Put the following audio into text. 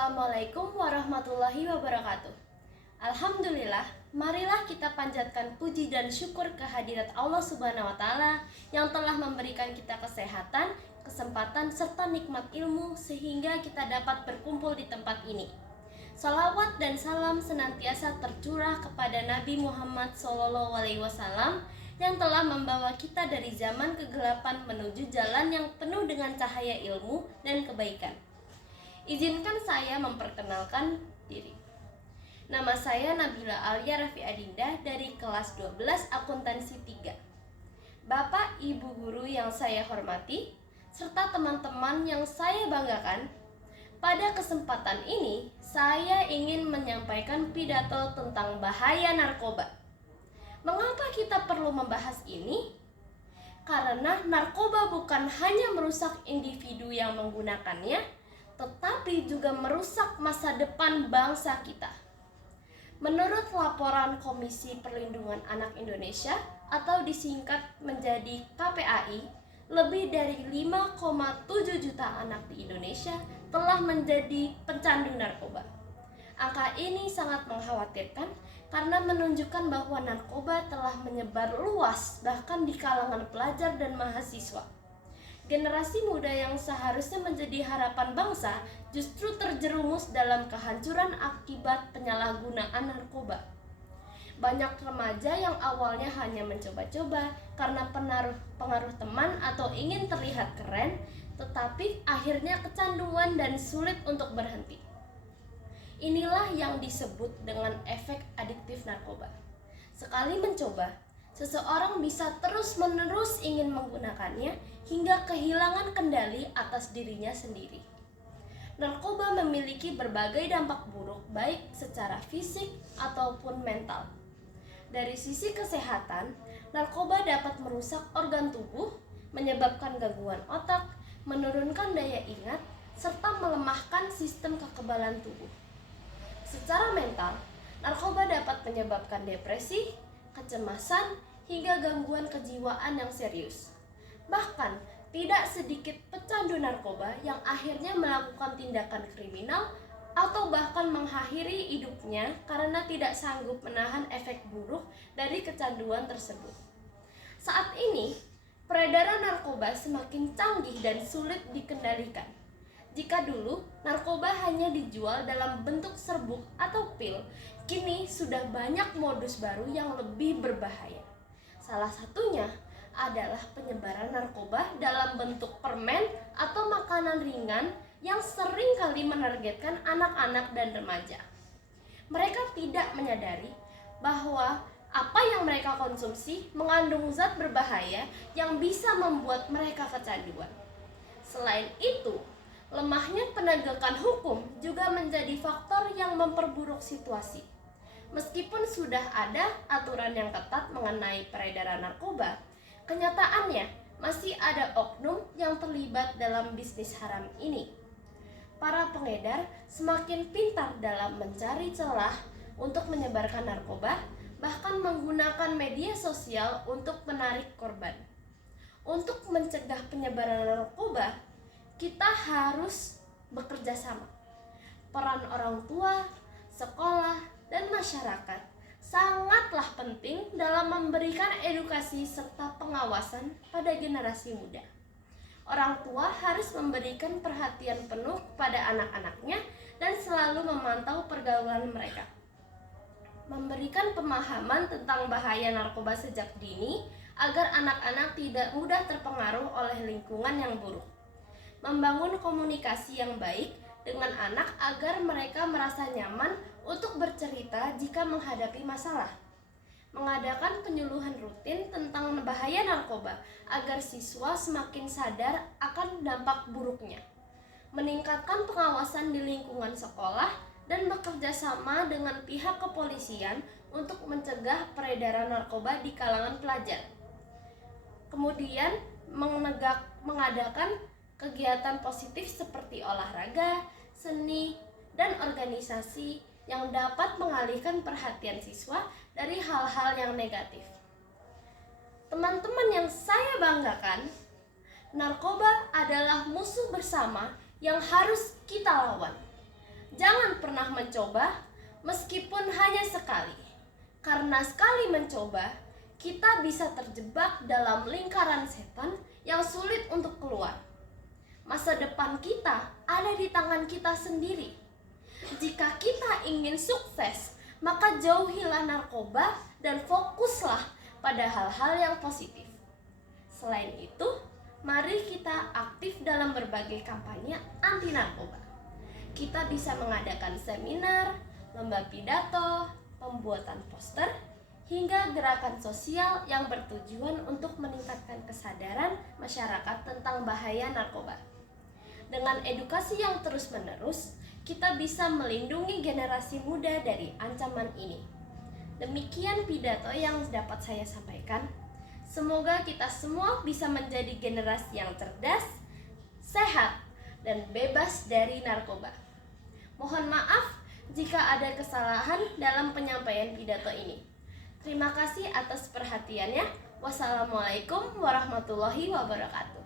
Assalamualaikum warahmatullahi wabarakatuh. Alhamdulillah, marilah kita panjatkan puji dan syukur kehadirat Allah Subhanahu wa Ta'ala yang telah memberikan kita kesehatan, kesempatan, serta nikmat ilmu sehingga kita dapat berkumpul di tempat ini. Salawat dan salam senantiasa tercurah kepada Nabi Muhammad SAW yang telah membawa kita dari zaman kegelapan menuju jalan yang penuh dengan cahaya ilmu dan kebaikan. Izinkan saya memperkenalkan diri. Nama saya Nabila Alia Rafi Adinda dari kelas 12 Akuntansi 3. Bapak, Ibu guru yang saya hormati, serta teman-teman yang saya banggakan, pada kesempatan ini saya ingin menyampaikan pidato tentang bahaya narkoba. Mengapa kita perlu membahas ini? Karena narkoba bukan hanya merusak individu yang menggunakannya, tetapi juga merusak masa depan bangsa kita. Menurut laporan Komisi Perlindungan Anak Indonesia atau disingkat menjadi KPAI, lebih dari 5,7 juta anak di Indonesia telah menjadi pecandu narkoba. Angka ini sangat mengkhawatirkan karena menunjukkan bahwa narkoba telah menyebar luas bahkan di kalangan pelajar dan mahasiswa. Generasi muda yang seharusnya menjadi harapan bangsa justru terjerumus dalam kehancuran akibat penyalahgunaan narkoba. Banyak remaja yang awalnya hanya mencoba-coba karena pengaruh teman atau ingin terlihat keren, tetapi akhirnya kecanduan dan sulit untuk berhenti. Inilah yang disebut dengan efek adiktif narkoba. Sekali mencoba, seseorang bisa terus-menerus ingin menggunakannya hingga kehilangan kendali atas dirinya sendiri. Narkoba memiliki berbagai dampak buruk baik secara fisik ataupun mental. Dari sisi kesehatan, narkoba dapat merusak organ tubuh, menyebabkan gangguan otak, menurunkan daya ingat, serta melemahkan sistem kekebalan tubuh. Secara mental, narkoba dapat menyebabkan depresi, kecemasan, hingga gangguan kejiwaan yang serius. Bahkan, tidak sedikit pecandu narkoba yang akhirnya melakukan tindakan kriminal atau bahkan mengakhiri hidupnya karena tidak sanggup menahan efek buruk dari kecanduan tersebut. Saat ini, peredaran narkoba semakin canggih dan sulit dikendalikan. Jika dulu narkoba hanya dijual dalam bentuk serbuk atau pil, kini sudah banyak modus baru yang lebih berbahaya. Salah satunya adalah penyebaran narkoba dalam bentuk permen atau makanan ringan yang sering kali menargetkan anak-anak dan remaja. Mereka tidak menyadari bahwa apa yang mereka konsumsi mengandung zat berbahaya yang bisa membuat mereka kecanduan. Selain itu, lemahnya penegakan hukum juga menjadi faktor yang memperburuk situasi. Meskipun sudah ada aturan yang ketat mengenai peredaran narkoba, kenyataannya masih ada oknum yang terlibat dalam bisnis haram ini. Para pengedar semakin pintar dalam mencari celah untuk menyebarkan narkoba, bahkan menggunakan media sosial untuk menarik korban. Untuk mencegah penyebaran narkoba, kita harus bekerja sama. Peran orang tua, sekolah, dan masyarakat sangatlah penting dalam memberikan edukasi serta pengawasan pada generasi muda. Orang tua harus memberikan perhatian penuh kepada anak-anaknya dan selalu memantau pergaulan mereka. Memberikan pemahaman tentang bahaya narkoba sejak dini agar anak-anak tidak mudah terpengaruh oleh lingkungan yang buruk. Membangun komunikasi yang baik dengan anak agar mereka merasa nyaman untuk bercerita jika menghadapi masalah. Mengadakan penyuluhan rutin tentang bahaya narkoba agar siswa semakin sadar akan dampak buruknya. Meningkatkan pengawasan di lingkungan sekolah dan bekerja sama dengan pihak kepolisian untuk mencegah peredaran narkoba di kalangan pelajar. Kemudian mengadakan kegiatan positif seperti olahraga, seni, dan organisasi yang dapat mengalihkan perhatian siswa dari hal-hal yang negatif. Teman-teman yang saya banggakan, narkoba adalah musuh bersama yang harus kita lawan. jangan pernah mencoba meskipun hanya sekali. Karena sekali mencoba, kita bisa terjebak dalam lingkaran setan yang sulit untuk keluar. Masa depan kita ada di tangan kita sendiri. Jika kita ingin sukses, maka jauhilah narkoba dan fokuslah pada hal-hal yang positif. Selain itu, mari kita aktif dalam berbagai kampanye anti narkoba. Kita bisa mengadakan seminar, lomba pidato, pembuatan poster, hingga gerakan sosial yang bertujuan untuk meningkatkan kesadaran masyarakat tentang bahaya narkoba. Dengan edukasi yang terus-menerus, kita bisa melindungi generasi muda dari ancaman ini. Demikian pidato yang dapat saya sampaikan. Semoga kita semua bisa menjadi generasi yang cerdas, sehat, dan bebas dari narkoba. Mohon maaf jika ada kesalahan dalam penyampaian pidato ini. Terima kasih atas perhatiannya. Wassalamualaikum warahmatullahi wabarakatuh.